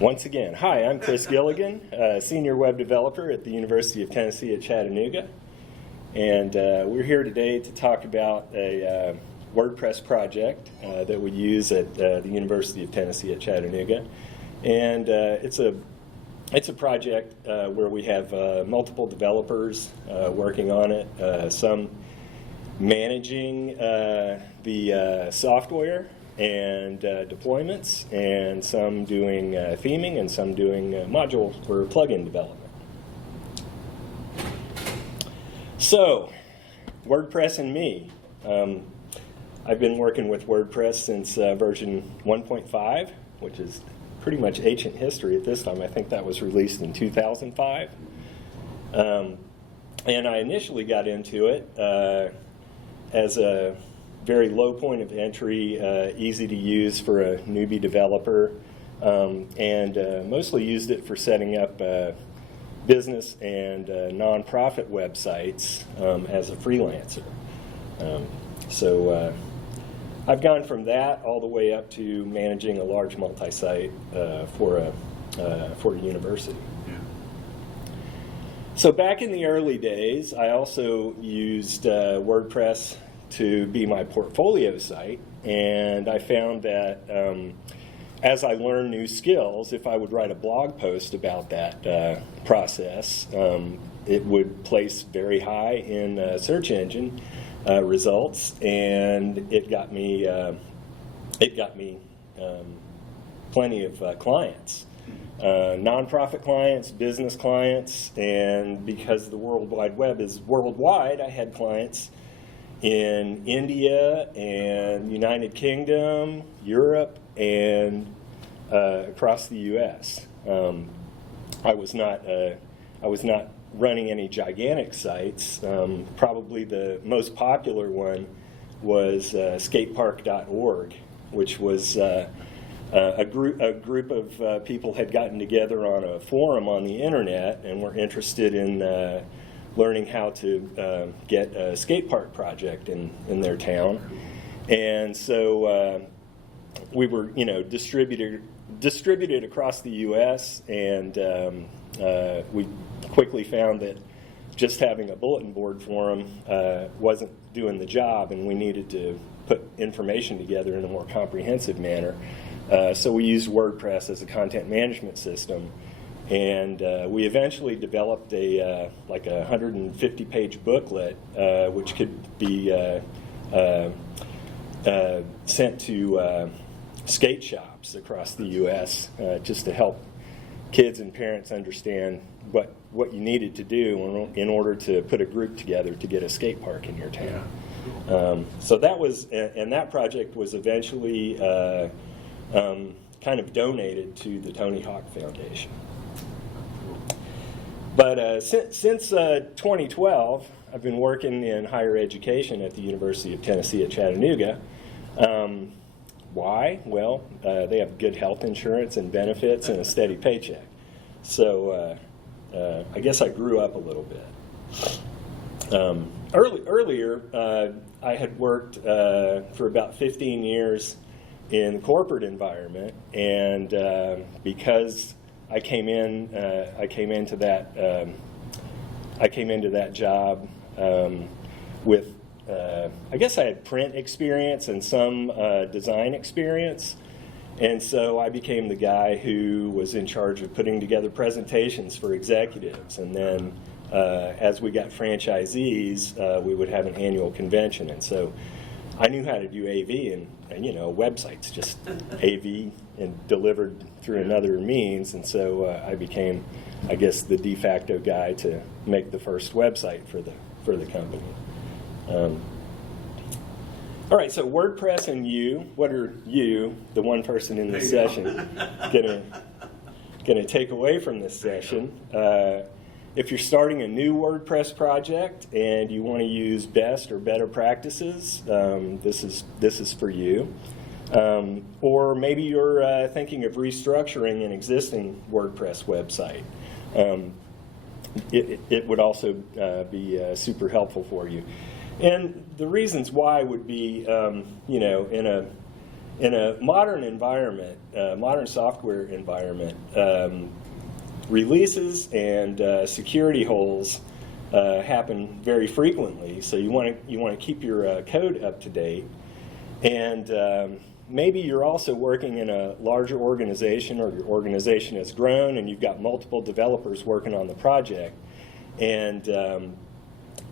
Once again, hi, I'm Chris Gilligan, Senior Web Developer at the University of Tennessee at Chattanooga. And we're here today to talk about a WordPress project that we use at the University of Tennessee at Chattanooga. And it's a project where we have multiple developers working on it, some managing the software and deployments, and some doing theming, and some doing module or plugin development. So, WordPress and me. I've been working with WordPress since version 1.5, which is pretty much ancient history at this time. I think that was released in 2005. And I initially got into it as a very low point of entry, easy to use for a newbie developer, and mostly used it for setting up business and nonprofit websites as a freelancer. So I've gone from that all the way up to managing a large multi-site for a university. So back in the early days, I also used WordPress to be my portfolio site, and I found that as I learned new skills, if I would write a blog post about that process, it would place very high in search engine results, and it got me plenty of clients, nonprofit clients, business clients, and because the World Wide Web is worldwide, I had clients in India and United Kingdom, Europe, and across the U.S. I was not running any gigantic sites. Probably the most popular one was skatepark.org, which was a group of people had gotten together on a forum on the internet and were interested in learning how to get a skate park project in their town. And so we were, distributed across the U.S., and we quickly found that just having a bulletin board forum wasn't doing the job, and we needed to put information together in a more comprehensive manner. So we used WordPress as a content management system, and we eventually developed a 150-page booklet, which could be sent to skate shops across the U.S. Just to help kids and parents understand what you needed to do in order to put a group together to get a skate park in your town. So that was, and that project was eventually kind of donated to the Tony Hawk Foundation. But since 2012, I've been working in higher education at the University of Tennessee at Chattanooga. Why? Well, they have good health insurance and benefits and a steady paycheck. So I guess I grew up a little bit. Earlier, I had worked for about 15 years in the corporate environment, and because I came into that job with I guess I had print experience and some design experience, and so I became the guy who was in charge of putting together presentations for executives, and then as we got franchisees, we would have an annual convention, and so I knew how to do AV, and websites just AV and delivered through another means, and so I became, I guess, the de facto guy to make the first website for the company. All right, so WordPress and you. What are you, the one person in this session, gonna take away from this session? If you're starting a new WordPress project and you want to use best or better practices, this is for you. Or maybe you're thinking of restructuring an existing WordPress website. It would also be super helpful for you. And the reasons why would be, in In a modern environment, modern software environment, releases and security holes happen very frequently. So you want to keep your code up to date, and maybe you're also working in a larger organization, or your organization has grown and you've got multiple developers working on the project, and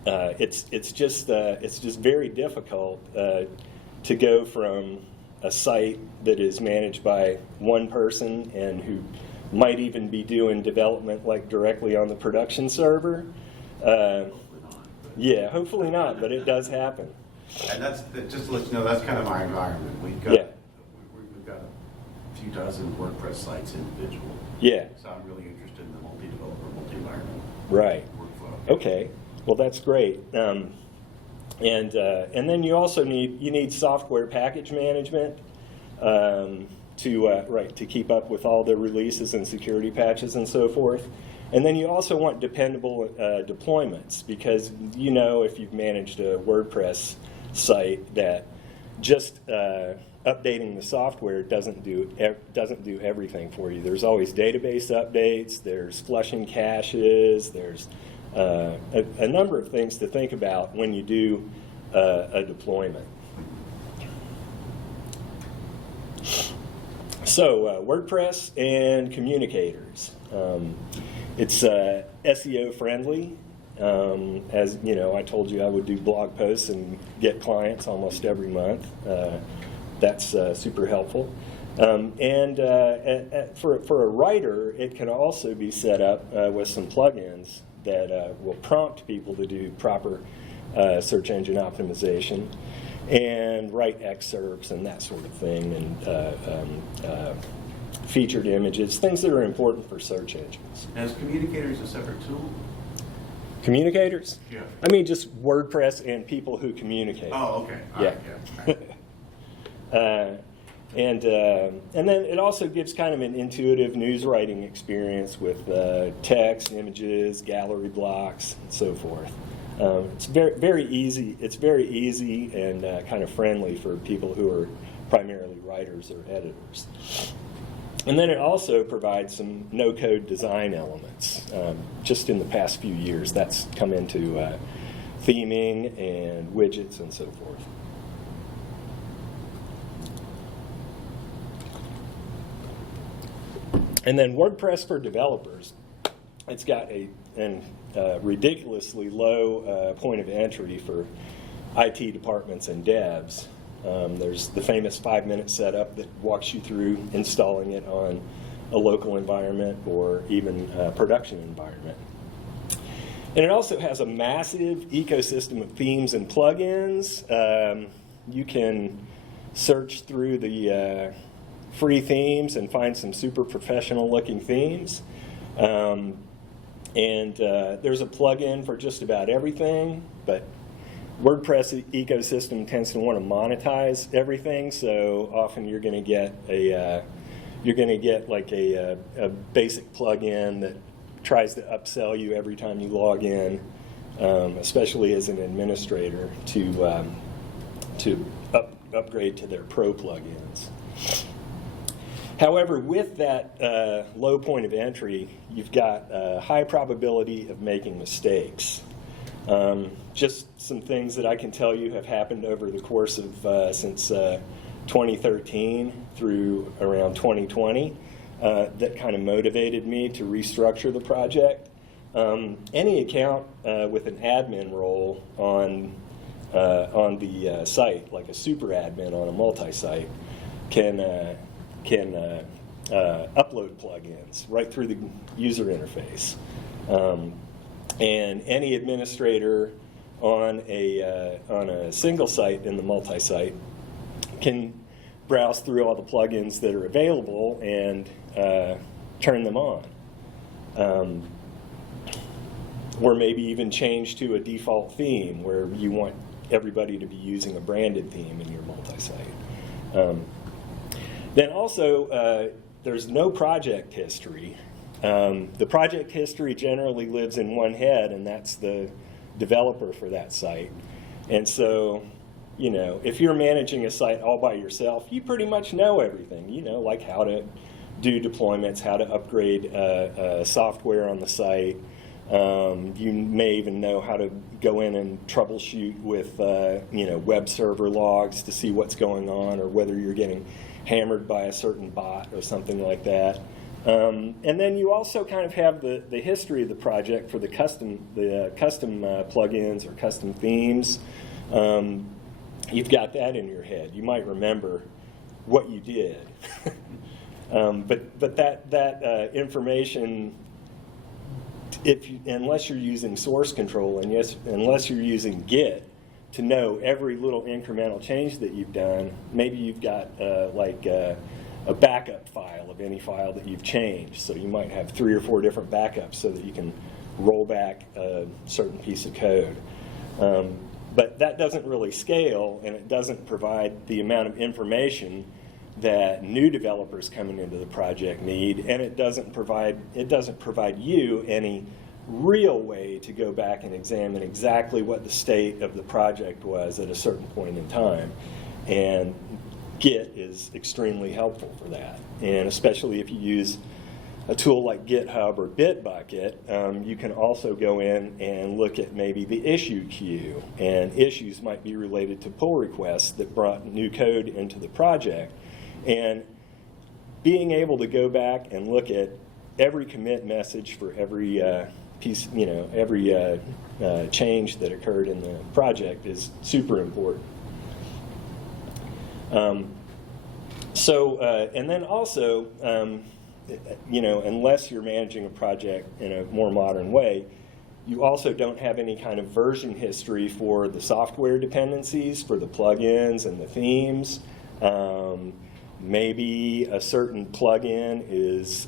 it's just very difficult to go from a site that is managed by one person and who might even be doing development like directly on the production server. Yeah, hopefully not, but it does happen. And that's, just to let you know, that's kind of my environment. We've got a few dozen WordPress sites individual. Yeah. So I'm really interested in the multi-developer, multi-environment Right. workflow. Okay. Well, that's great. And then you also need software package management to keep up with all the releases and security patches and so forth. And then you also want dependable deployments, because you know, if you've managed a WordPress site, that just updating the software doesn't do everything for you. There's always database updates, there's flushing caches, there's a number of things to think about when you do a deployment. So WordPress and communicators. It's SEO friendly. As you know, I told you I would do blog posts and get clients almost every month. That's super helpful. And for a writer, it can also be set up with some plugins that will prompt people to do proper search engine optimization and write excerpts and that sort of thing, and featured images, things that are important for search engines. Now, is communicators a separate tool? Communicators? Yeah. I mean, just WordPress and people who communicate. Oh, okay. All Yeah. right, yeah. And then it also gives kind of an intuitive news writing experience with text, images, gallery blocks, and so forth. It's very easy. It's very easy and kind of friendly for people who are primarily writers or editors. And then it also provides some no-code design elements. Just in the past few years, that's come into theming and widgets and so forth. And then WordPress for developers. It's got a ridiculously low point of entry for IT departments and devs. There's the famous 5-minute setup that walks you through installing it on a local environment or even a production environment. And it also has a massive ecosystem of themes and plugins. You can search through the free themes and find some super professional looking themes. And there's a plugin for just about everything, but WordPress ecosystem tends to want to monetize everything, so often you're going to get a basic plugin that tries to upsell you every time you log in, especially as an administrator, to upgrade to their pro plugins. However, with that low point of entry, you've got a high probability of making mistakes. Just some things that I can tell you have happened over the course of since 2013 through around 2020 that kind of motivated me to restructure the project. Any account with an admin role on the site, like a super admin on a multi-site, can upload plugins right through the user interface. And any administrator on a single site in the multi-site can browse through all the plugins that are available and turn them on. Or maybe even change to a default theme where you want everybody to be using a branded theme in your multi-site. Then also, there's no project history. The project history generally lives in one head, and that's the developer for that site. And so You know, if you're managing a site all by yourself, you pretty much know everything. You know, like how to do deployments, how to upgrade software on the site. You may even know how to go in and troubleshoot with web server logs to see what's going on, or whether you're getting hammered by a certain bot or something like that. And then you also kind of have the history of the project for the custom plugins or custom themes. You've got that in your head. You might remember what you did. But that information, unless you're using source control, and unless you're using Git to know every little incremental change that you've done, maybe you've got a backup file of any file that you've changed. So you might have 3 or 4 different backups so that you can roll back a certain piece of code. But that doesn't really scale, and it doesn't provide the amount of information that new developers coming into the project need, and it doesn't provide you any real way to go back and examine exactly what the state of the project was at a certain point in time. And Git is extremely helpful for that, and especially if you use a tool like GitHub or Bitbucket, you can also go in and look at maybe the issue queue, and issues might be related to pull requests that brought new code into the project. And being able to go back and look at every commit message for every piece, every change that occurred in the project is super important. And then also, unless you're managing a project in a more modern way, you also don't have any kind of version history for the software dependencies, for the plugins and the themes. Maybe a certain plugin is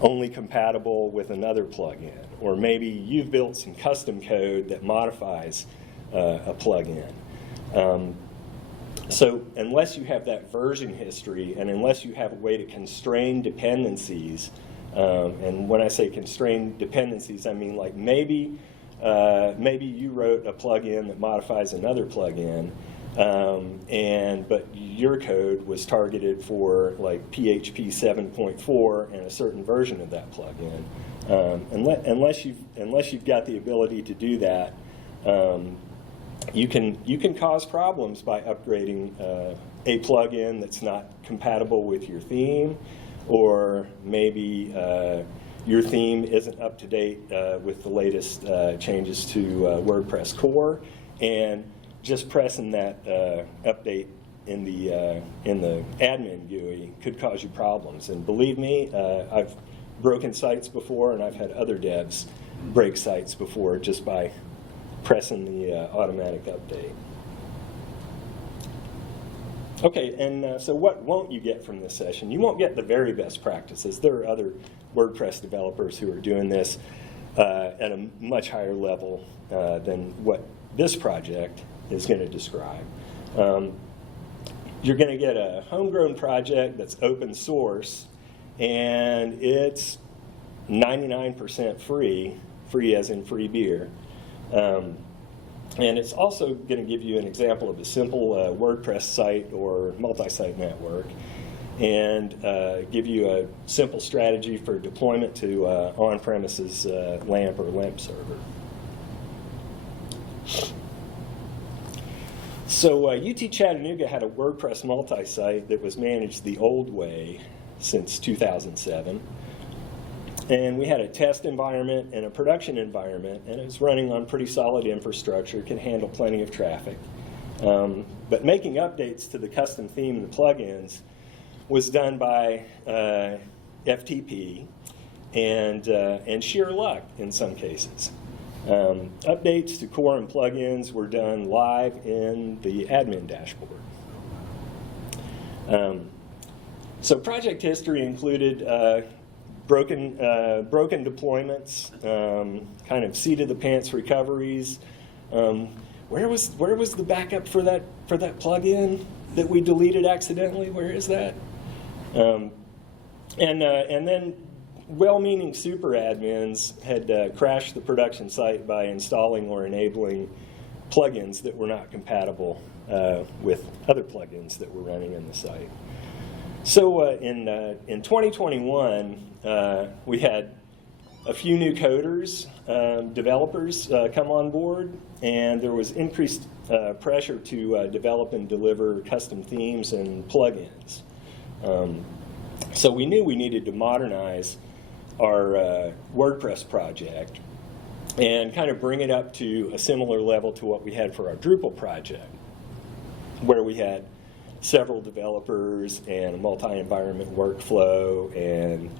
only compatible with another plugin, or maybe you've built some custom code that modifies a plugin. So unless you have that version history, and unless you have a way to constrain dependencies, and when I say constrain dependencies, I mean like maybe you wrote a plugin that modifies another plugin, but your code was targeted for like PHP 7.4 and a certain version of that plugin. Unless you've got the ability to do that, you can cause problems by upgrading a plugin that's not compatible with your theme, or maybe your theme isn't up to date with the latest changes to WordPress core, and just pressing that update in the admin GUI could cause you problems. And believe me, I've broken sites before, and I've had other devs break sites before just by pressing the automatic update. Okay, and so what won't you get from this session? You won't get the very best practices. There are other WordPress developers who are doing this at a much higher level than what this project is going to describe. You're going to get a homegrown project that's open source, and it's 99% free as in free beer. And it's also going to give you an example of a simple WordPress site or multi-site network, and give you a simple strategy for deployment to on-premises LAMP or LAMP server. So UT Chattanooga had a WordPress multi-site that was managed the old way since 2007. And we had a test environment and a production environment, and it was running on pretty solid infrastructure, can handle plenty of traffic. But making updates to the custom theme and the plugins was done by FTP and sheer luck in some cases. Updates to core and plugins were done live in the admin dashboard. So project history included broken deployments, kind of seat of the pants recoveries. Where was the backup for that plugin that we deleted accidentally? Where is that? And then well-meaning super admins had crashed the production site by installing or enabling plugins that were not compatible with other plugins that were running in the site. So in 2021, we had a few new coders, developers come on board, and there was increased pressure to develop and deliver custom themes and plugins. So we knew we needed to modernize our WordPress project and kind of bring it up to a similar level to what we had for our Drupal project, where we had several developers and a multi-environment workflow and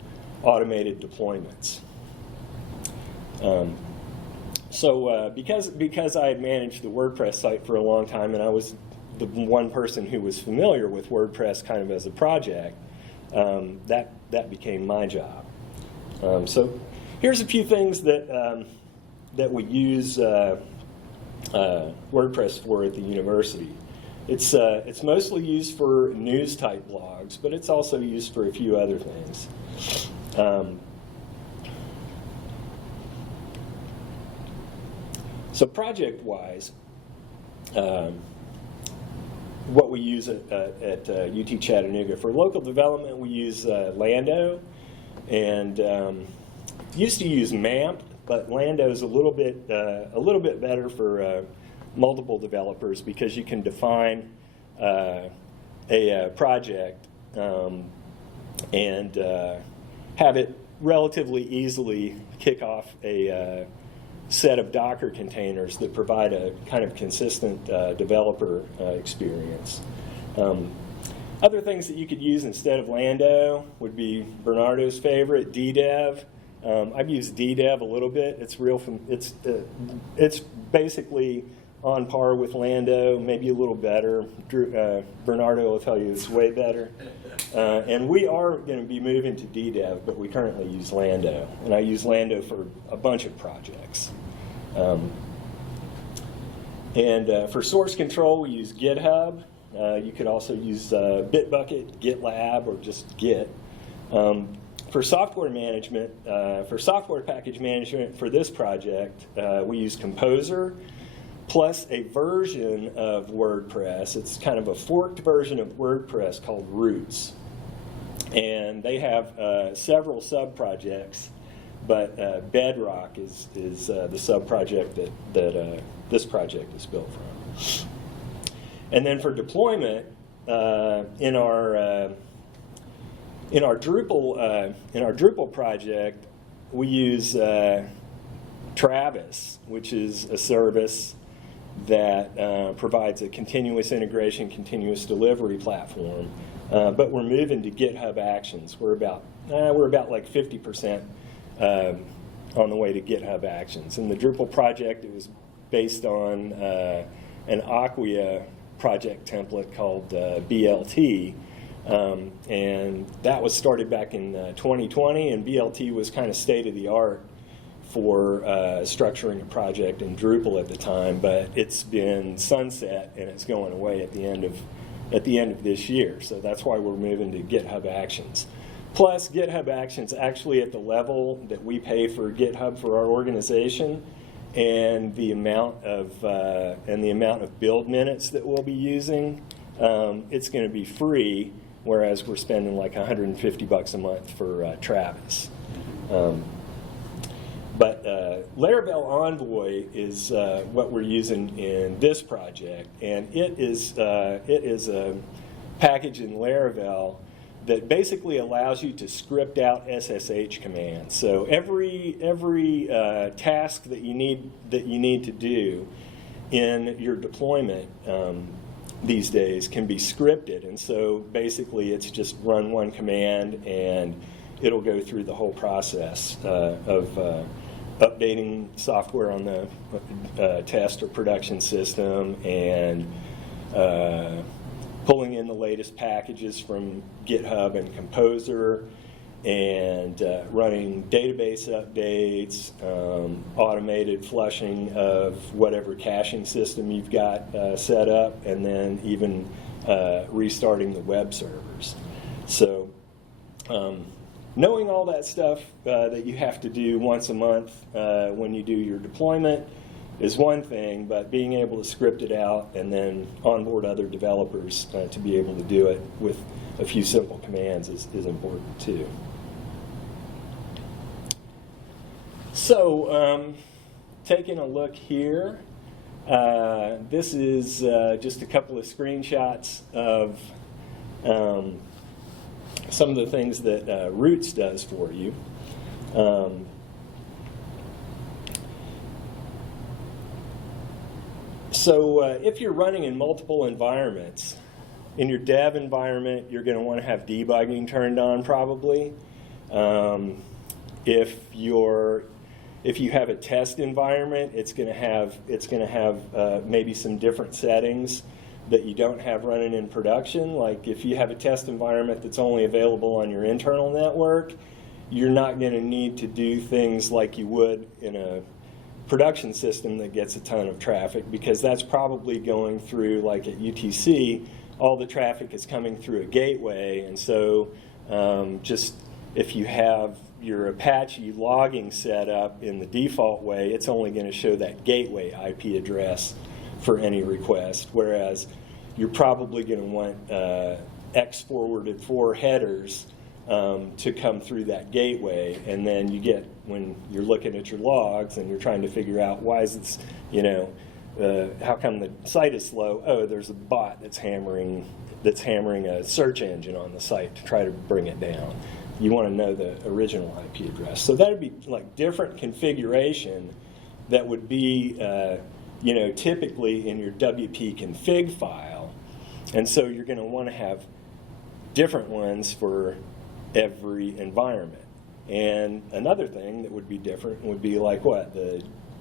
automated deployments. Because I had managed the WordPress site for a long time, and I was the one person who was familiar with WordPress kind of as a project, that became my job. So here's a few things that we use WordPress for at the university. It's mostly used for news type blogs, but it's also used for a few other things. So project-wise, what we use at UT Chattanooga, for local development we use Lando, and used to use MAMP, but Lando is a little bit better for multiple developers, because you can define a project and have it relatively easily kick off a set of Docker containers that provide a kind of consistent developer experience. Other things that you could use instead of Lando would be Bernardo's favorite, DDev. I've used DDev a little bit. It's basically on par with Lando, maybe a little better. Bernardo will tell you it's way better. And we are going to be moving to DDev, but we currently use Lando. And I use Lando for a bunch of projects. For source control, we use GitHub. You could also use Bitbucket, GitLab, or just Git. For software management, for software package management for this project, we use Composer, plus a version of WordPress. It's kind of a forked version of WordPress called Roots. And they have several sub-projects, but Bedrock is the sub-project that this project is built from. And then for deployment, in our Drupal project, we use Travis, which is a service that provides a continuous integration, continuous delivery platform. But we're moving to GitHub Actions. We're about like 50% on the way to GitHub Actions. In the Drupal project, it was based on an Acquia project template called BLT. And that was started back in 2020, and BLT was kind of state-of-the-art for structuring a project in Drupal at the time, but it's been sunset and it's going away at the end of this year. So that's why we're moving to GitHub Actions. Plus, GitHub Actions actually at the level that we pay for GitHub for our organization, and the amount of build minutes that we'll be using, it's going to be free, whereas we're spending like $150 a month for Travis. But Laravel Envoy is what we're using in this project, and it is a package in Laravel that basically allows you to script out SSH commands. So every task that you need to do in your deployment these days can be scripted, and so basically it's just run one command and it'll go through the whole process of updating software on the test or production system, and pulling in the latest packages from GitHub and Composer, and running database updates, automated flushing of whatever caching system you've got set up, and then even restarting the web servers. So knowing all that stuff that you have to do once a month when you do your deployment is one thing, but being able to script it out and then onboard other developers to be able to do it with a few simple commands is important too. So, taking a look here, this is just a couple of screenshots of some of the things that Roots does for you. So if you're running in multiple environments, in your dev environment, you're going to want to have debugging turned on probably. If you have a test environment, it's going to have maybe some different settings that you don't have running in production. Like if you have a test environment that's only available on your internal network, you're not going to need to do things like you would in a production system that gets a ton of traffic, because that's probably going through, like at UTC, all the traffic is coming through a gateway, and so just if you have your Apache logging set up in the default way, it's only going to show that gateway IP address for any request, whereas you're probably going to want X-forwarded 4 headers to come through that gateway, and then you get, when you're looking at your logs and you're trying to figure out why is this, how come the site is slow? Oh, there's a bot that's hammering a search engine on the site to try to bring it down. You want to know the original IP address. So that would be like different configuration that would be, typically in your WP config file. And so you're going to want to have different ones for every environment. And another thing that would be different would be like what?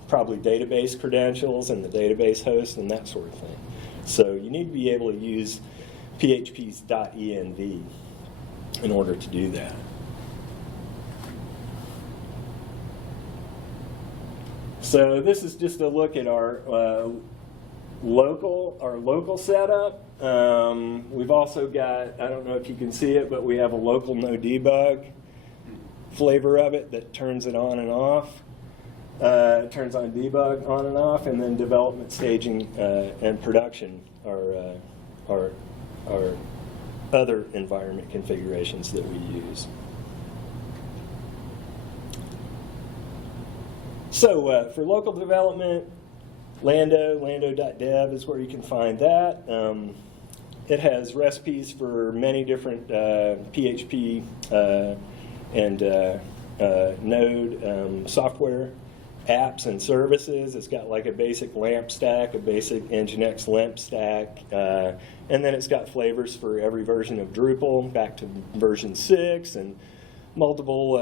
Probably database credentials and the database host and that sort of thing. So you need to be able to use PHP's .env in order to do that. So this is just a look at our local setup. We've also got, I don't know if you can see it, but we have a local no debug flavor of it that turns it on and off. It turns on debug on and off, and then development, staging, and production are other environment configurations that we use. So for local development, lando.dev is where you can find that. It has recipes for many different PHP and Node software apps and services. It's got like a basic LAMP stack, a basic Nginx LAMP stack, and then it's got flavors for every version of Drupal back to version 6 and multiple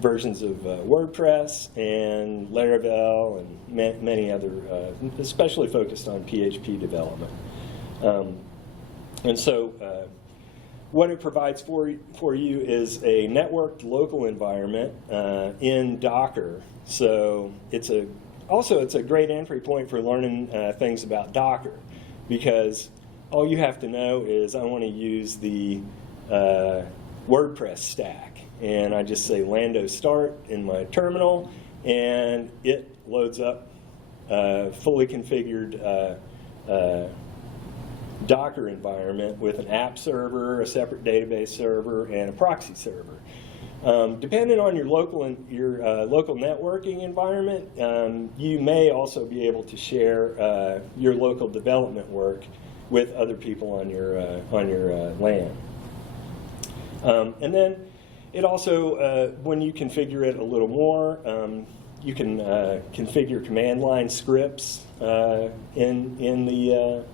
versions of WordPress and Laravel and many other, especially focused on PHP development. And so what it provides for you is a networked local environment in Docker. So it's a great entry point for learning things about Docker, because all you have to know is I want to use the WordPress stack. And I just say lando start in my terminal, and it loads up fully configured Docker environment with an app server, a separate database server, and a proxy server. Depending on your local networking environment, you may also be able to share your local development work with other people on your LAN. And then it also, when you configure it a little more, you can configure command line scripts in the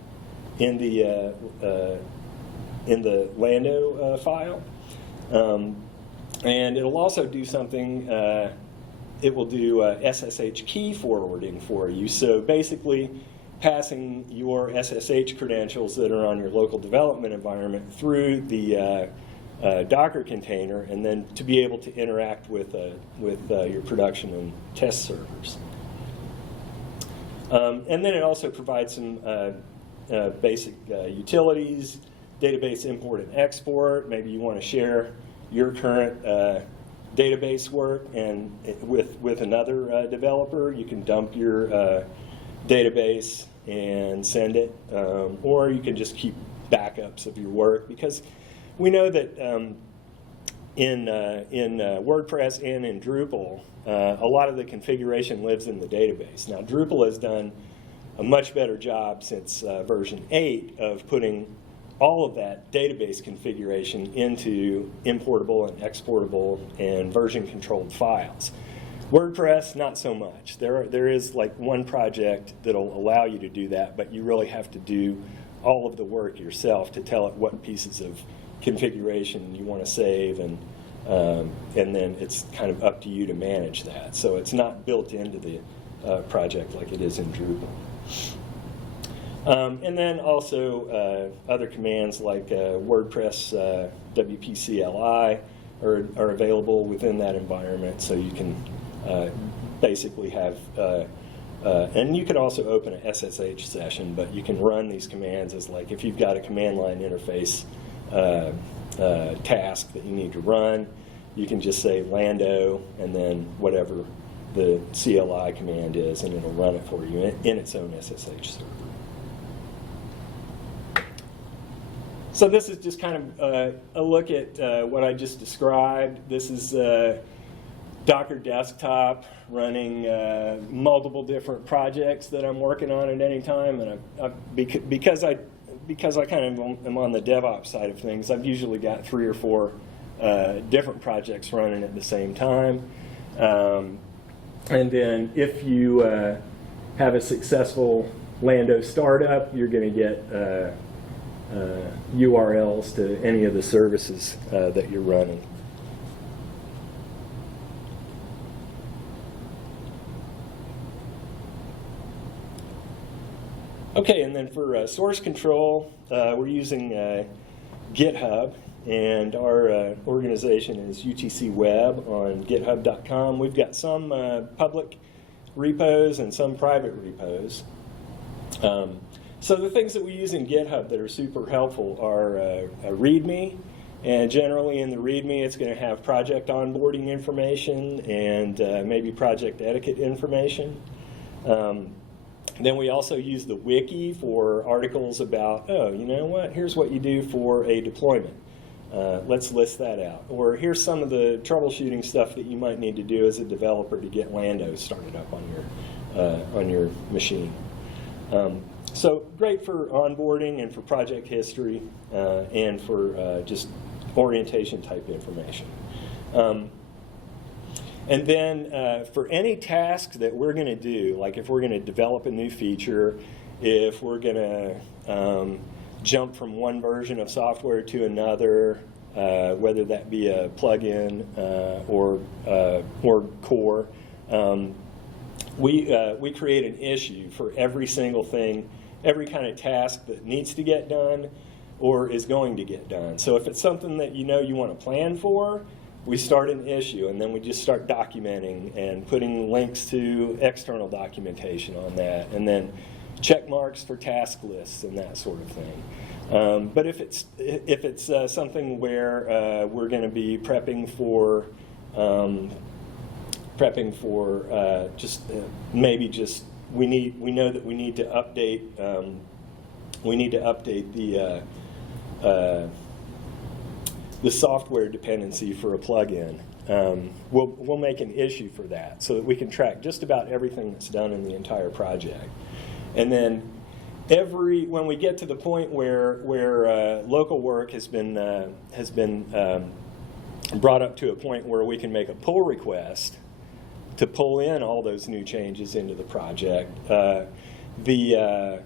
Lando file, and it'll also do something. It will do SSH key forwarding for you. So basically, passing your SSH credentials that are on your local development environment through the Docker container, and then to be able to interact with your production and test servers. And then it also provides some basic utilities database import and export. Maybe you want to share your current database work and with another developer. You can dump your database and send it, or you can just keep backups of your work, because we know that in WordPress and in Drupal, a lot of the configuration lives in the database. Now, Drupal has done a much better job since version 8 of putting all of that database configuration into importable and exportable and version-controlled files. WordPress, not so much. There is like one project that'll allow you to do that, but you really have to do all of the work yourself to tell it what pieces of configuration you want to save, and then it's kind of up to you to manage that. So it's not built into the project like it is in Drupal. And then also other commands like WordPress WP-CLI are available within that environment, so you can basically have, and you can also open an SSH session, but you can run these commands as like if you've got a command line interface task that you need to run, you can just say lando and then whatever the CLI command is, and it'll run it for you in its own SSH server. So this is just kind of a look at what I just described. This is Docker desktop running multiple different projects that I'm working on at any time, and because I kind of am on the DevOps side of things, I've usually got 3 or 4 different projects running at the same time. And then if you have a successful Lando startup, you're going to get URLs to any of the services that you're running. Okay, and then for source control, we're using GitHub, and our organization is UTC Web on github.com. We've got some public repos and some private repos. So the things that we use in GitHub that are super helpful are a README, and generally in the README it's going to have project onboarding information and maybe project etiquette information. Then we also use the wiki for articles about, oh, you know what, here's what you do for a deployment. Let's list that out. Or here's some of the troubleshooting stuff that you might need to do as a developer to get Lando started up on your machine. So great for onboarding and for project history and for just orientation type information. And then for any task that we're going to do, like if we're going to develop a new feature, if we're going to jump from one version of software to another, whether that be a plugin or core, we create an issue for every single thing, every kind of task that needs to get done or is going to get done. So if it's something that you know you want to plan for, we start an issue, and then we just start documenting and putting links to external documentation on that, and then check marks for task lists and that sort of thing. But if it's something where we're going to be prepping for we know that we need to update the software dependency for a plugin. We'll make an issue for that so that we can track just about everything that's done in the entire project. And then when we get to the point where local work has been brought up to a point where we can make a pull request to pull in all those new changes into the project, the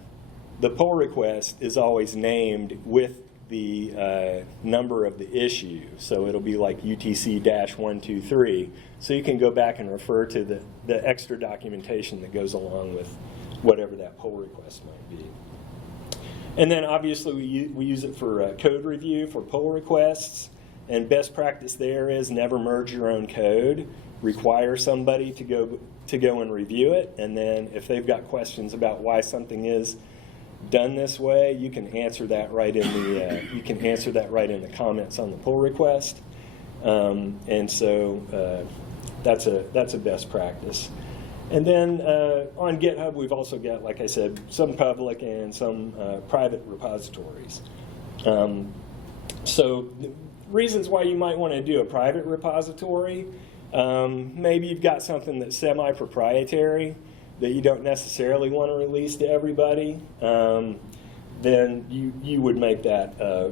pull request is always named with the number of the issue. So it'll be like UTC-123. So you can go back and refer to the extra documentation that goes along with whatever that pull request might be. And then obviously we use it for code review for pull requests. And best practice there is never merge your own code. Require somebody to go and review it. And then if they've got questions about why something is done this way, you can answer that right in the comments on the pull request, and so that's a best practice. And then on GitHub, we've also got, like I said, some public and some private repositories. So the reasons why you might want to do a private repository, maybe you've got something that's semi-proprietary that you don't necessarily want to release to everybody, then you would make that a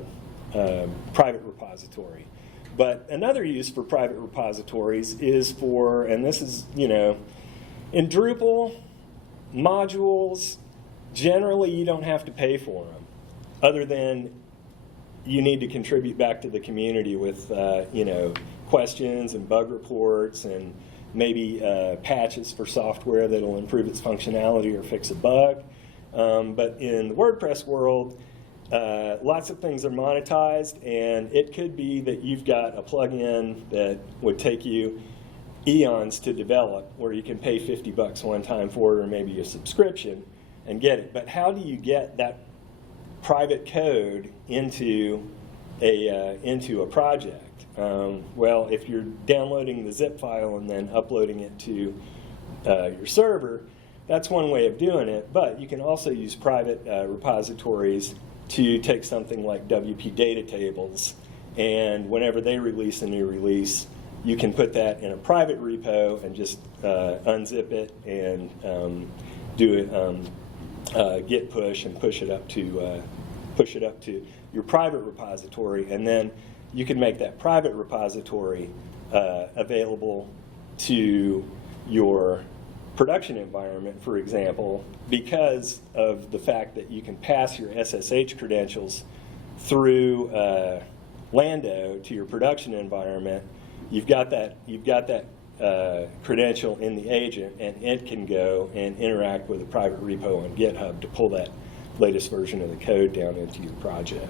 private repository. But another use for private repositories is for, and this is, in Drupal, modules, generally you don't have to pay for them, other than you need to contribute back to the community with, questions and bug reports and maybe patches for software that'll improve its functionality or fix a bug. But in the WordPress world, lots of things are monetized, and it could be that you've got a plugin that would take you eons to develop, where you can pay $50 one time for it, or maybe a subscription, and get it. But how do you get that private code into a project? Well, if you're downloading the zip file and then uploading it to your server, that's one way of doing it. But you can also use private repositories to take something like WP data tables, and whenever they release a new release, you can put that in a private repo and just unzip it and do a git push and push it up to your private repository, and then you can make that private repository available to your production environment, for example, because of the fact that you can pass your SSH credentials through Lando to your production environment. You've got that credential in the agent, and it can go and interact with a private repo on GitHub to pull that latest version of the code down into your project.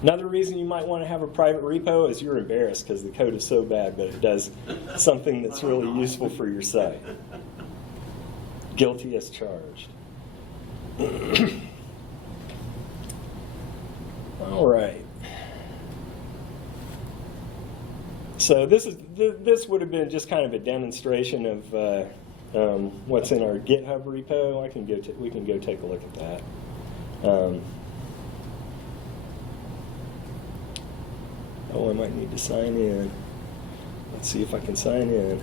Another reason you might want to have a private repo is you're embarrassed because the code is so bad, but it does something that's really useful for your site. Guilty as charged. All right. So this would have been just kind of a demonstration of what's in our GitHub repo. We can go take a look at that. Oh, I might need to sign in. Let's see if I can sign in.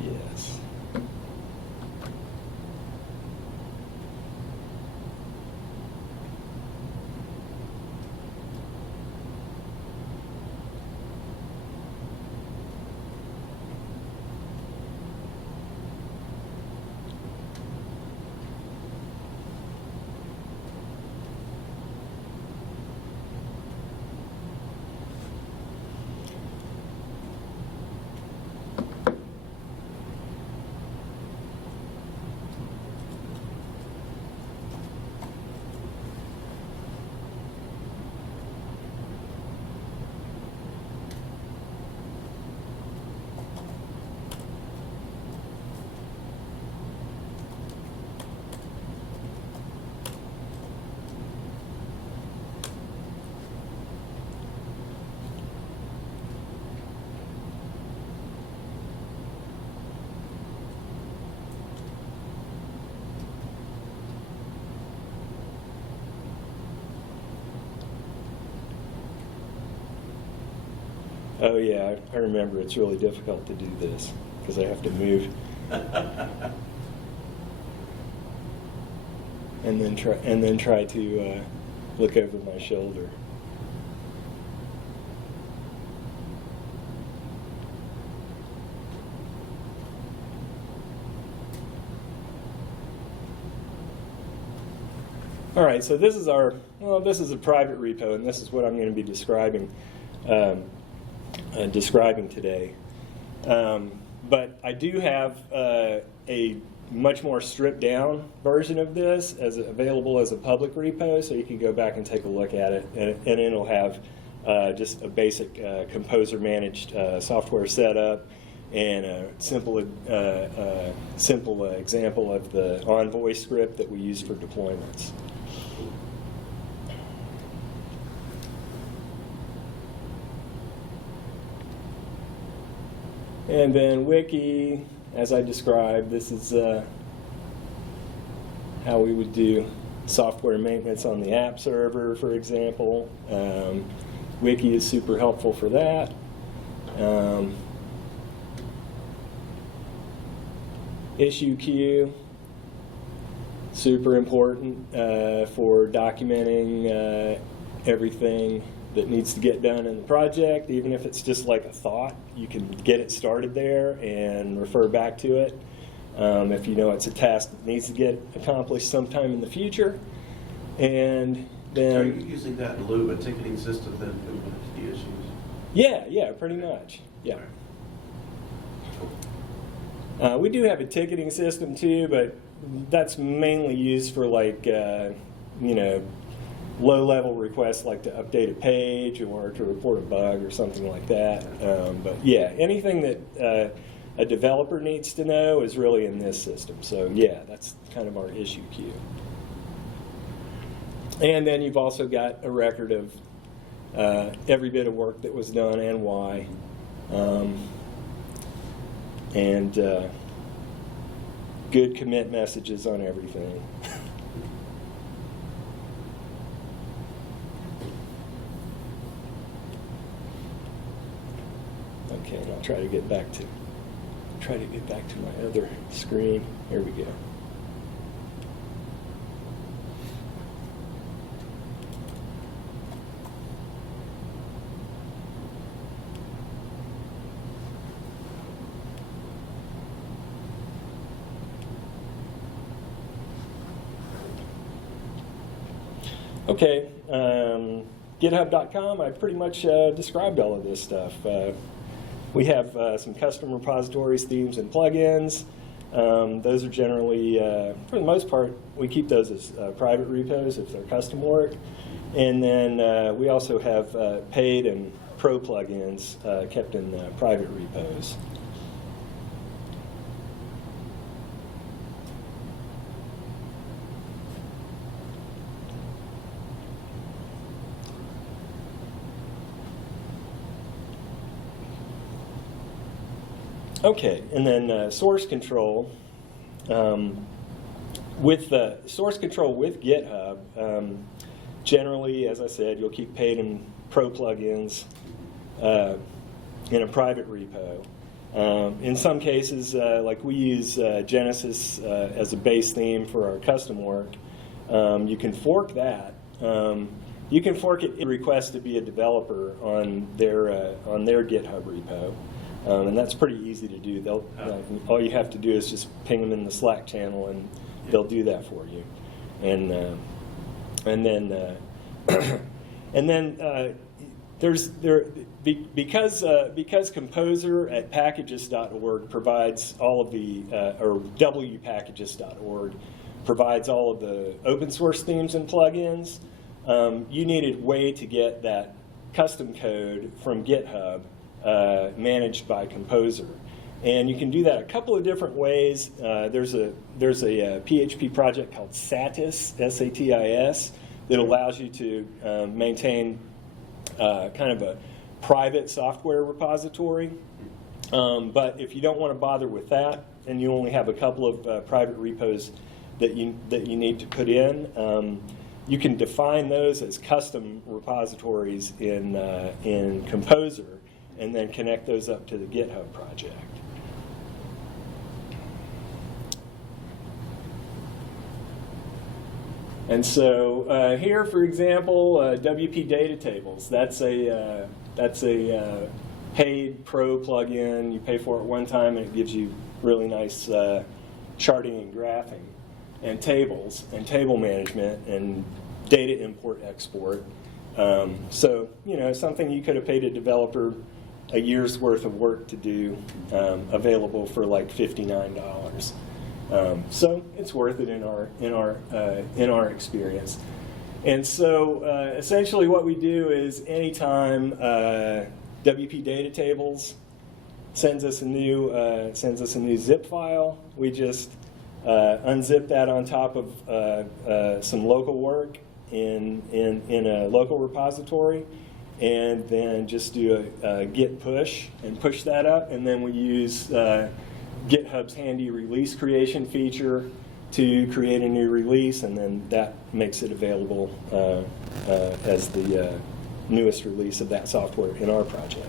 Yes. Oh yeah, I remember. It's really difficult to do this because I have to move and then try to look over my shoulder. All right, so this is a private repo, and this is what I'm going to be describing today. But I do have a much more stripped down version of this available as a public repo, so you can go back and take a look at it, and it'll have just a basic Composer managed software setup, and a simple example of the Envoy script that we use for deployments. And then Wiki, as I described, this is how we would do software maintenance on the app server, for example. Wiki is super helpful for that. Issue queue, super important for documenting everything that needs to get done in the project. Even if it's just like a thought, you can get it started there and refer back to it. If you know it's a task that needs to get accomplished sometime in the future. And then... So you're using that in lieu of a ticketing system that implements the issues? Yeah, pretty much, yeah. We do have a ticketing system too, but that's mainly used for like, low-level requests like to update a page or to report a bug or something like that. But yeah, anything that a developer needs to know is really in this system. So yeah, that's kind of our issue queue. And then you've also got a record of every bit of work that was done and why. And good commit messages on everything. Okay, and I'll try to get back to my other screen. Here we go. Okay, GitHub.com, I pretty much described all of this stuff. We have some custom repositories, themes, and plugins. Those are generally, for the most part, we keep those as private repos if they're custom work. And then we also have paid and pro plugins kept in private repos. Okay, and then source control. With the source control with GitHub, generally, as I said, you'll keep paid and pro plugins in a private repo. In some cases, like we use Genesis as a base theme for our custom work, you can fork that. You can fork it in request to be a developer on their GitHub repo. And that's pretty easy to do. All you have to do is just ping them in the Slack channel, and they'll do that for you. And then because Composer at packages.org provides all of the or wpackages.org provides all of the open source themes and plugins. You needed a way to get that custom code from GitHub managed by Composer, and you can do that a couple of different ways. There's a PHP project called Satis, S-A-T-I-S, that allows you to maintain kind of a private software repository. But if you don't want to bother with that, and you only have a couple of private repos that you need to put in, you can define those as custom repositories in Composer, and then connect those up to the GitHub project. And so here, for example, WP data tables. That's a paid pro plugin. You pay for it one time, and it gives you really nice charting and graphing, and tables, and table management, and data import export. So something you could have paid a developer a year's worth of work to do, available for like $59. So it's worth it in our experience. And so essentially what we do is anytime WP data tables sends us a new zip file, we just unzip that on top of some local work in a local repository, and then just do a git push and push that up, and then we use GitHub's handy release creation feature to create a new release, and then that makes it available as the newest release of that software in our project.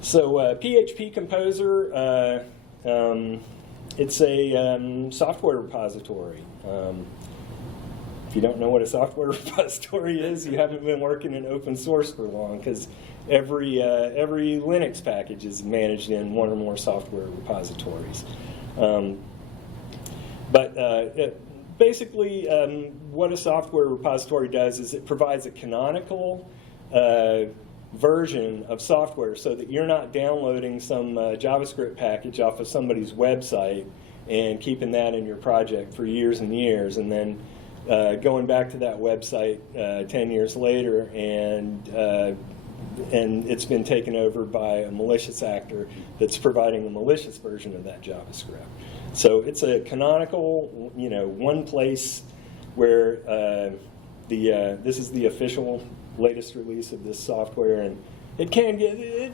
So PHP Composer, it's a software repository. If you don't know what a software repository is, you haven't been working in open source for long, because every Linux package is managed in one or more software repositories. Basically, what a software repository does is it provides a canonical version of software, so that you're not downloading some JavaScript package off of somebody's website and keeping that in your project for years and years, and then going back to that website 10 years later, and it's been taken over by a malicious actor that's providing a malicious version of that JavaScript. So it's a canonical, one place where this is the official latest release of this software, and it can get,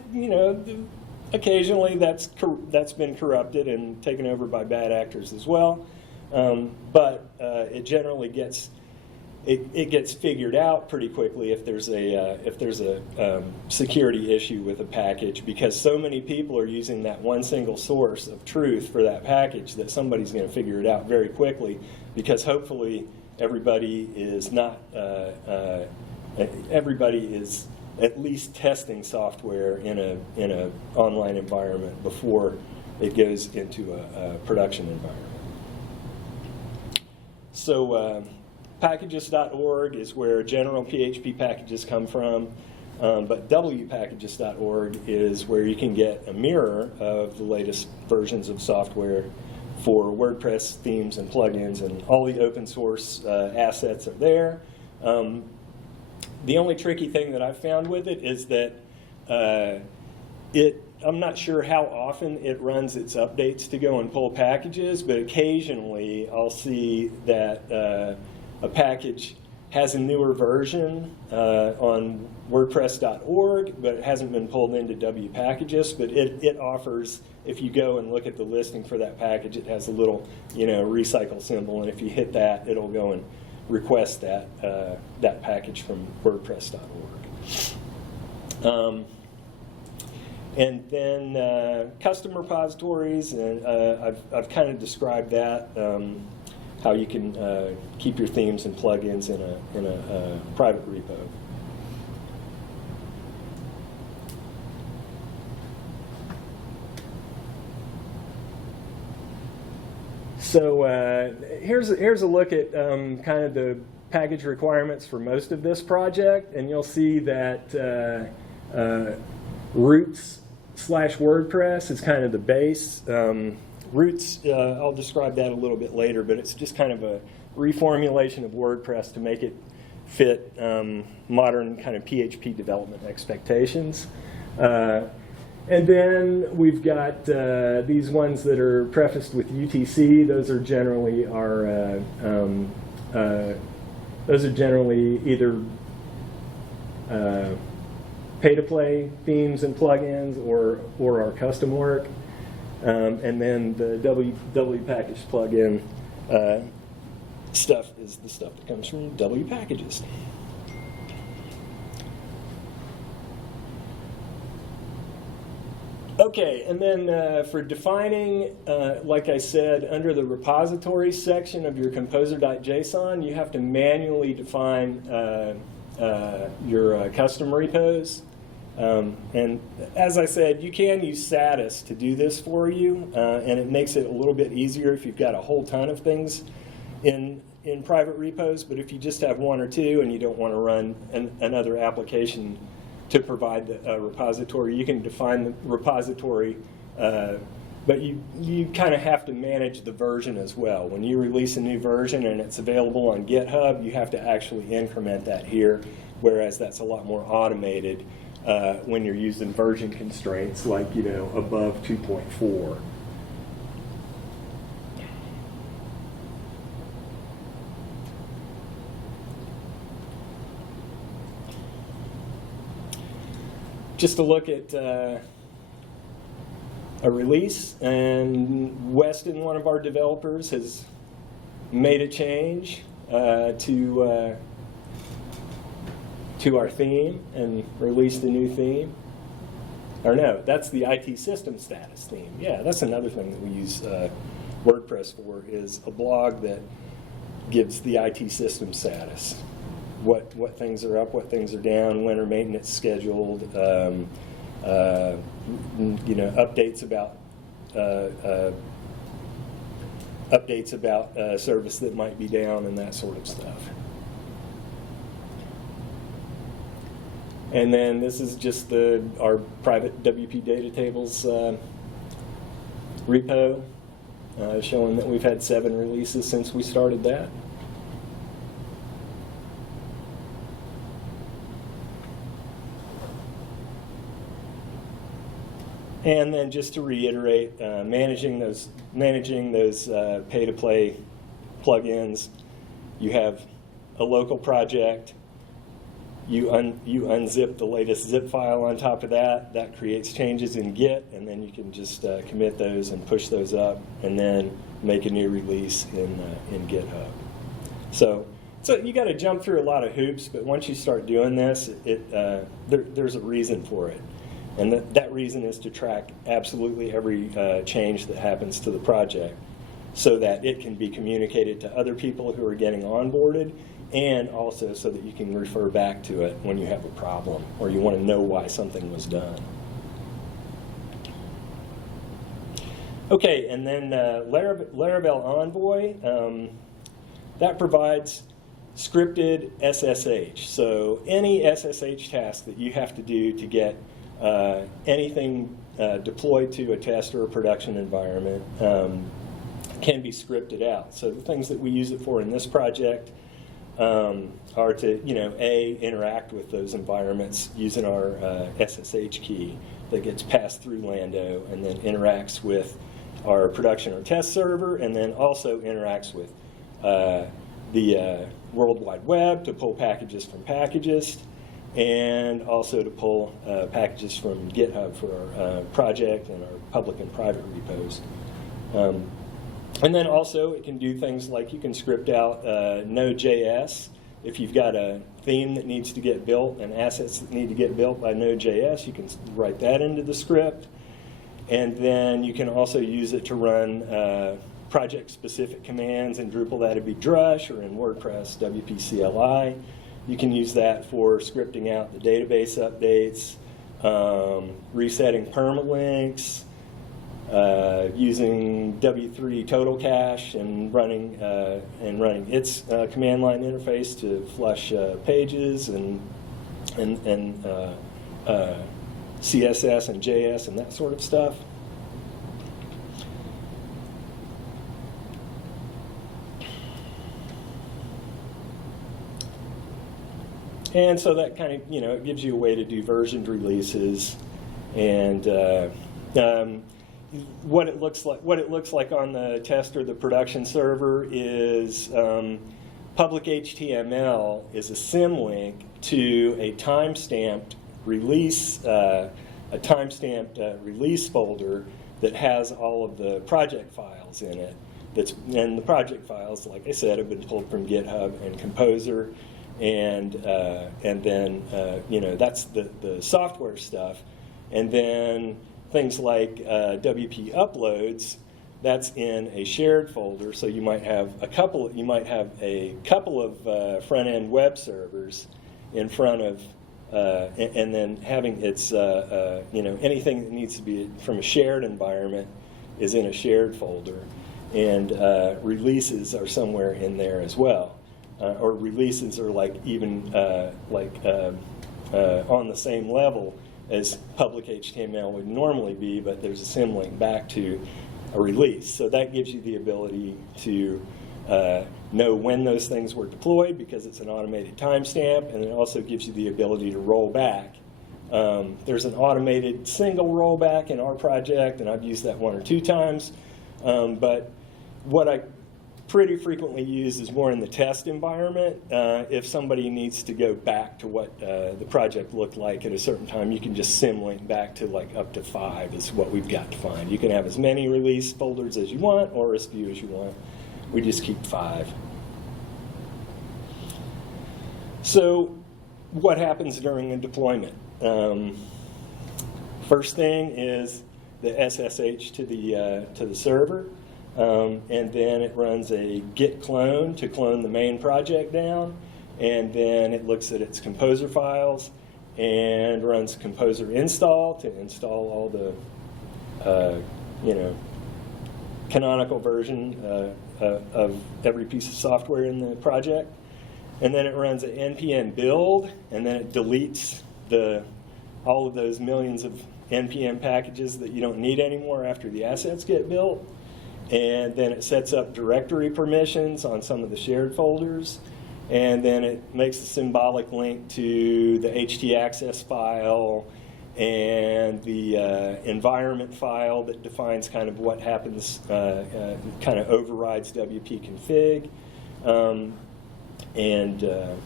occasionally that's been corrupted and taken over by bad actors as well. But it generally gets figured out pretty quickly if there's a security issue with a package, because so many people are using that one single source of truth for that package that somebody's going to figure it out very quickly, because hopefully everybody is at least testing software in a online environment before it goes into a production environment. So packages.org is where general PHP packages come from, but wpackages.org is where you can get a mirror of the latest versions of software for WordPress themes and plugins, and all the open source assets are there. The only tricky thing that I've found with it is that I'm not sure how often it runs its updates to go and pull packages, but occasionally I'll see that a package has a newer version on WordPress.org, but it hasn't been pulled into wpackages. But it offers, if you go and look at the listing for that package, it has a little recycle symbol, and if you hit that, it'll go and request that package from WordPress.org. And then custom repositories, and I've kind of described that, how you can keep your themes and plugins in a private repo. So here's a look at kind of the package requirements for most of this project, and you'll see that roots/WordPress is kind of the base. Roots, I'll describe that a little bit later, but it's just kind of a reformulation of WordPress to make it fit modern kind of PHP development expectations. And then we've got these ones that are prefaced with UTC. Those are generally either pay-to-play themes and plugins or our custom work. And then the wpackage plugin stuff is the stuff that comes from wpackages. Okay, and then for defining, like I said, under the repository section of your composer.json, you have to manually define your custom repos. And as I said, you can use Satis to do this for you, and it makes it a little bit easier if you've got a whole ton of things in private repos. But if you just have one or two and you don't want to run another application to provide a repository, you can define the repository But you kind of have to manage the version as well. When you release a new version and it's available on GitHub, you have to actually increment that here, whereas that's a lot more automated when you're using version constraints like, above 2.4. Just to look at a release, and Weston, one of our developers, has made a change to our theme and released a new theme. Or no, that's the IT system status theme. Yeah, that's another thing that we use WordPress for, is a blog that gives the IT system status. What things are up, what things are down, when are maintenance scheduled, updates about service that might be down and that sort of stuff. And then this is just our private WP data tables repo, showing that we've had 7 releases since we started that. And then just to reiterate, managing those pay-to-play plugins, you have a local project. You unzip the latest zip file on top of that. That creates changes in Git, and then you can just commit those and push those up, and then make a new release in GitHub. So you got to jump through a lot of hoops, but once you start doing this, there's a reason for it. And that reason is to track absolutely every change that happens to the project, so that it can be communicated to other people who are getting onboarded, and also so that you can refer back to it when you have a problem or you want to know why something was done. Okay, and then Laravel Envoy, that provides scripted SSH. So any SSH task that you have to do to get anything deployed to a test or a production environment can be scripted out. So the things that we use it for in this project are to, interact with those environments using our SSH key that gets passed through Lando and then interacts with our production or test server, and then also interacts with the World Wide Web to pull packages from Packagist, and also to pull packages from GitHub for our project and our public and private repos. And then also it can do things like you can script out Node.js. If you've got a theme that needs to get built and assets that need to get built by Node.js, you can write that into the script. And then you can also use it to run project-specific commands. In Drupal, that'd be drush, or in WordPress, WP CLI. You can use that for scripting out the database updates, resetting permalinks, using W3 total cache and running its command line interface to flush pages and CSS and JS and that sort of stuff. And so that kind of, it gives you a way to do versioned releases, and what it looks like on the test or the production server is public HTML is a symlink to a timestamped release, release folder that has all of the project files in it. And the project files, like I said, have been pulled from GitHub and Composer. And then that's the software stuff, and then things like WP uploads, that's in a shared folder. So you might have a couple of front end web servers in front of, and then having its anything that needs to be from a shared environment is in a shared folder, and releases are somewhere in there as well. Or releases are on the same level as public HTML would normally be, but there's a symlink back to a release. So that gives you the ability to know when those things were deployed because it's an automated timestamp, and it also gives you the ability to roll back. There's an automated single rollback in our project, and I've used that 1 or 2 times. But what I pretty frequently use is more in the test environment. If somebody needs to go back to what the project looked like at a certain time, you can just symlink back to like up to 5 is what we've got defined. You can have as many release folders as you want or as few as you want. We just keep 5. So what happens during a deployment? First thing is the SSH to the server, and then it runs a git clone to clone the main project down, and then it looks at its composer files and runs composer install to install all the canonical version of every piece of software in the project. And then it runs an npm build, and then it deletes all of those millions of npm packages that you don't need anymore after the assets get built. And then it sets up directory permissions on some of the shared folders. And then it makes a symbolic link to the htaccess file and the environment file that defines kind of what happens, kind of overrides WP config. And then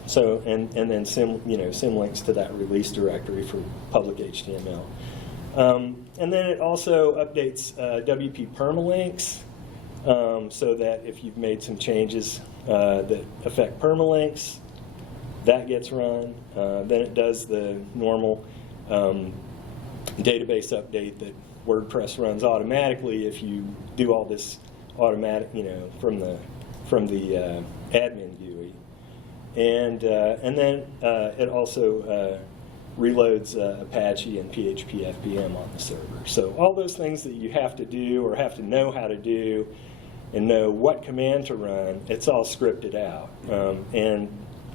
symlinks to that release directory for public HTML. And then it also updates WP permalinks so that if you've made some changes that affect permalinks, that gets run. Then it does the normal database update that WordPress runs automatically if you do all this automatic, from the admin GUI. And then it also reloads Apache and PHP FPM on the server. So all those things that you have to do or have to know how to do and know what command to run, it's all scripted out. And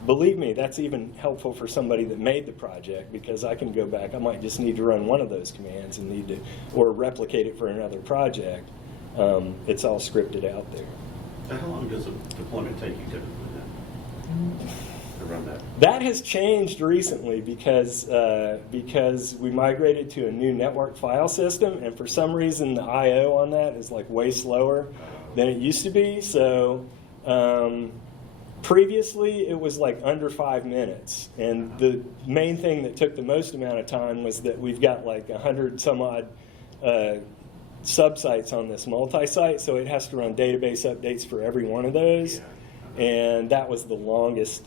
believe me, that's even helpful for somebody that made the project, because I can go back, I might just need to run one of those commands and or replicate it for another project. It's all scripted out there. So how long does a deployment take you typically then to run that? That has changed recently because we migrated to a new network file system, and for some reason the I/O on that is like way slower than it used to be. So previously it was like under 5 minutes, and the main thing that took the most amount of time was that we've got like 100 some odd subsites on this multi-site, so it has to run database updates for every one of those, and that was the longest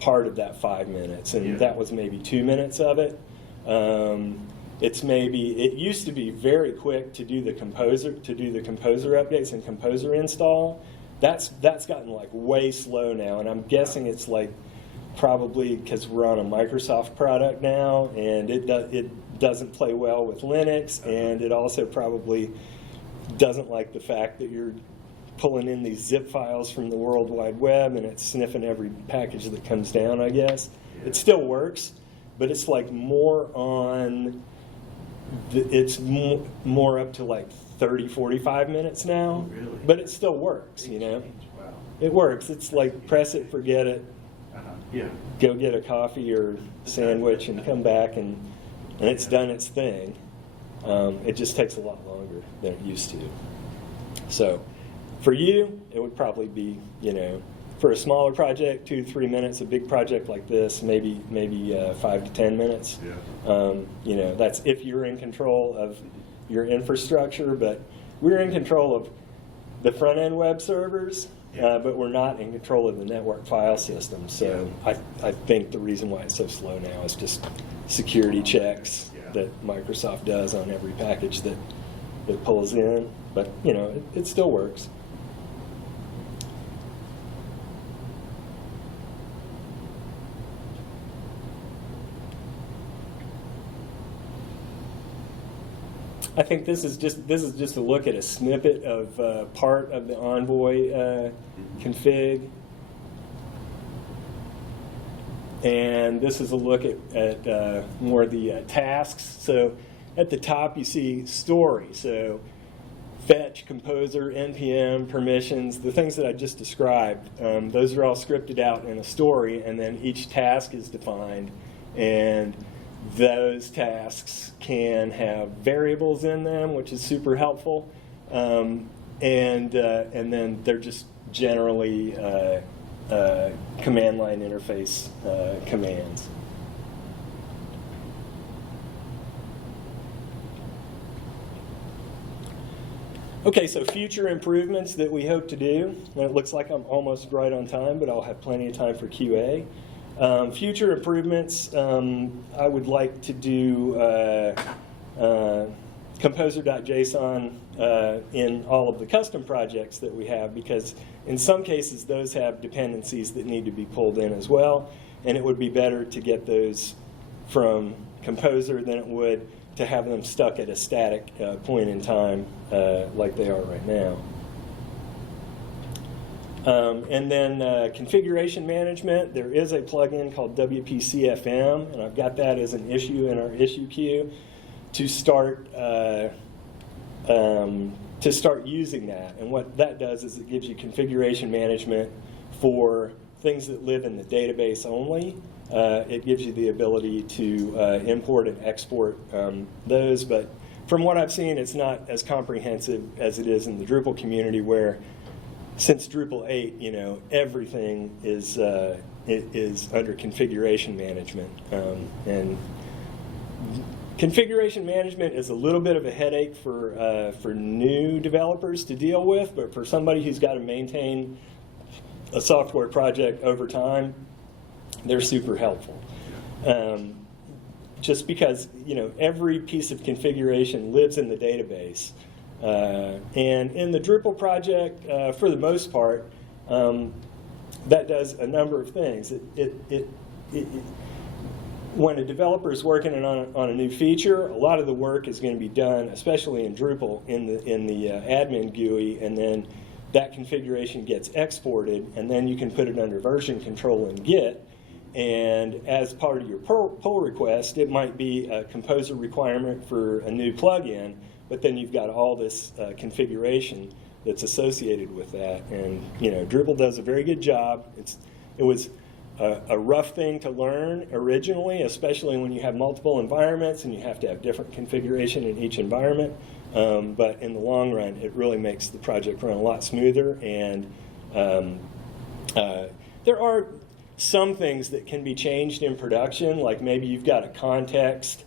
part of that 5 minutes, and that was maybe 2 minutes of it. It used to be very quick to do the composer updates and composer install. That's gotten like way slow now, and I'm guessing it's like probably because we're on a Microsoft product now, and it doesn't play well with Linux, and it also probably doesn't like the fact that you're pulling in these zip files from the World Wide Web and it's sniffing every package that comes down, I guess. It still works, but it's like more on, it's more up to like 30, 45 minutes now. Oh, really? But it still works, Wow. It works. It's like press it, forget it, go get a coffee or sandwich and come back, and it's done its thing. It just takes a lot longer than it used to. So for you, it would probably be, for a smaller project, 2 to 3 minutes. A big project like this, maybe 5 to 10 minutes. That's if you're in control of your infrastructure, but we're in control of the front-end web servers, but we're not in control of the network file system. So I think the reason why it's so slow now is just security checks that Microsoft does on every package that it pulls in. But, it still works. I think this is just a look at a snippet of part of the Envoy config. And this is a look at more of the tasks. So at the top you see story. So fetch, composer, NPM, permissions, the things that I just described, those are all scripted out in a story, and then each task is defined. And those tasks can have variables in them, which is super helpful. And then they're just generally command line interface commands. Okay, so future improvements that we hope to do. And it looks like I'm almost right on time, but I'll have plenty of time for QA. Future improvements, I would like to do composer.json in all of the custom projects that we have, because in some cases those have dependencies that need to be pulled in as well, and it would be better to get those from Composer than it would to have them stuck at a static point in time like they are right now. And then configuration management, there is a plugin called WPCFM, and I've got that as an issue in our issue queue to start using that. And what that does is it gives you configuration management for things that live in the database only. It gives you the ability to import and export those, but from what I've seen, it's not as comprehensive as it is in the Drupal community, where since Drupal 8, you know, everything is under configuration management. And configuration management is a little bit of a headache for new developers to deal with, but for somebody who's got to maintain a software project over time, they're super helpful. Just because, you know, every piece of configuration lives in the database. And in the Drupal project, for the most part, that does a number of things. When a developer is working on a new feature, a lot of the work is going to be done, especially in Drupal, in the admin GUI, and then that configuration gets exported, and then you can put it under version control in Git. And as part of your pull request, it might be a Composer requirement for a new plugin, but then you've got all this configuration that's associated with that. And you know, Drupal does a very good job. It was a rough thing to learn originally, especially when you have multiple environments and you have to have different configuration in each environment. But in the long run, it really makes the project run a lot smoother. And there are some things that can be changed in production, like maybe you've got a context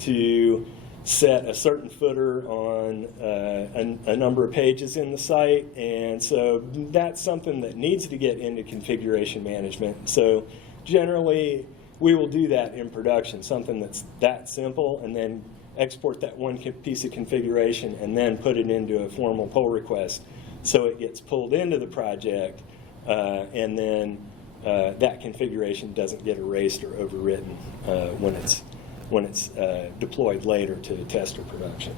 to set a certain footer on a number of pages in the site, and so that's something that needs to get into configuration management. So generally, we will do that in production, something that's that simple, and then export that one piece of configuration and then put it into a formal pull request so it gets pulled into the project, and then that configuration doesn't get erased or overwritten when it's deployed later to test or production.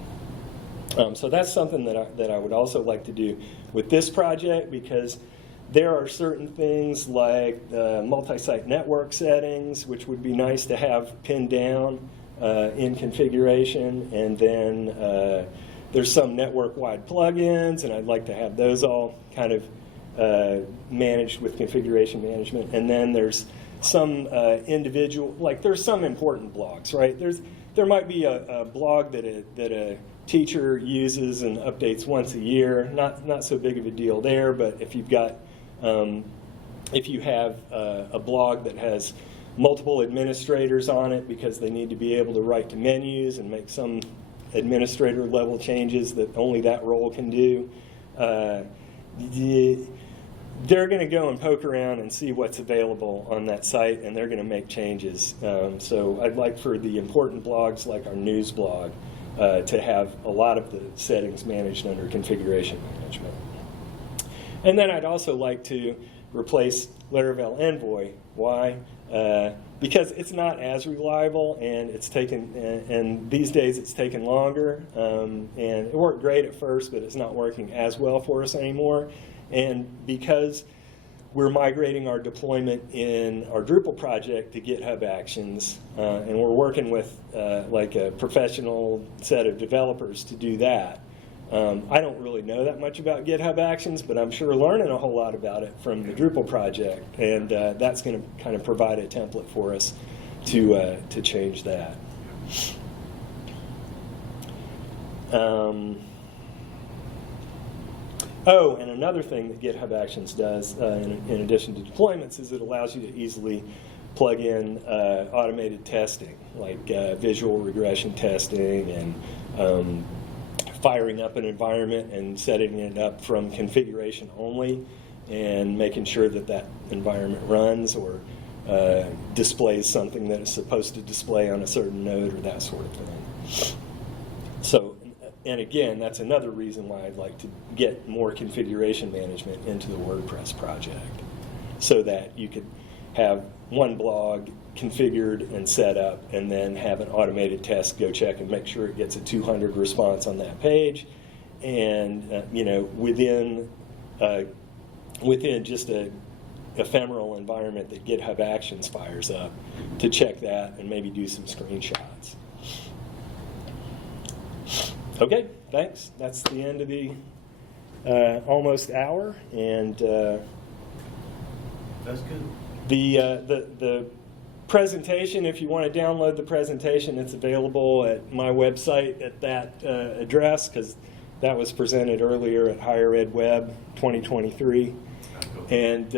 So that's something that I would also like to do with this project, because there are certain things like multi-site network settings, which would be nice to have pinned down in configuration, and then there's some network-wide plugins, and I'd like to have those all kind of managed with configuration management. And then there's some individual, like there's some important blogs, right? There might be a blog that a teacher uses and updates once a year. Not so big of a deal there, but if you've got if you have a blog that has multiple administrators on it because they need to be able to write to menus and make some administrator level changes that only that role can do, they're going to go and poke around and see what's available on that site, and they're going to make changes. So I'd like for the important blogs like our news blog to have a lot of the settings managed under configuration management. And then I'd also like to replace Laravel Envoy. Why? Because it's not as reliable, and it's taken, and these days it's taken longer. And it worked great at first, but it's not working as well for us anymore. And because we're migrating our deployment in our Drupal project to GitHub Actions, and we're working with like a professional set of developers to do that. I don't really know that much about GitHub Actions, but I'm sure learning a whole lot about it from the Drupal project, and that's going to kind of provide a template for us to change that. Oh, and another thing that GitHub Actions does, in addition to deployments, is it allows you to easily plug in automated testing, like visual regression testing and firing up an environment and setting it up from configuration only and making sure that that environment runs or displays something that it's supposed to display on a certain node or that sort of thing. So, and again, that's another reason why I'd like to get more configuration management into the WordPress project, so that you could have one blog configured and set up, and then have an automated test go check and make sure it gets a 200 response on that page, and you know, within just a ephemeral environment that GitHub Actions fires up, to check that and maybe do some screenshots. Okay, thanks. That's the end of the almost hour, and That's good. the presentation, if you want to download the presentation, it's available at my website at that address, because that was presented earlier at Higher Ed Web 2023. And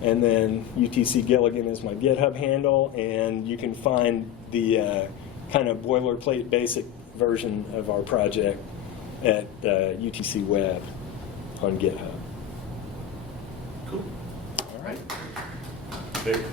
then UTC Gilligan is my GitHub handle, and you can find the kind of boilerplate basic version of our project at UTC Web on GitHub. Cool. All right. Big.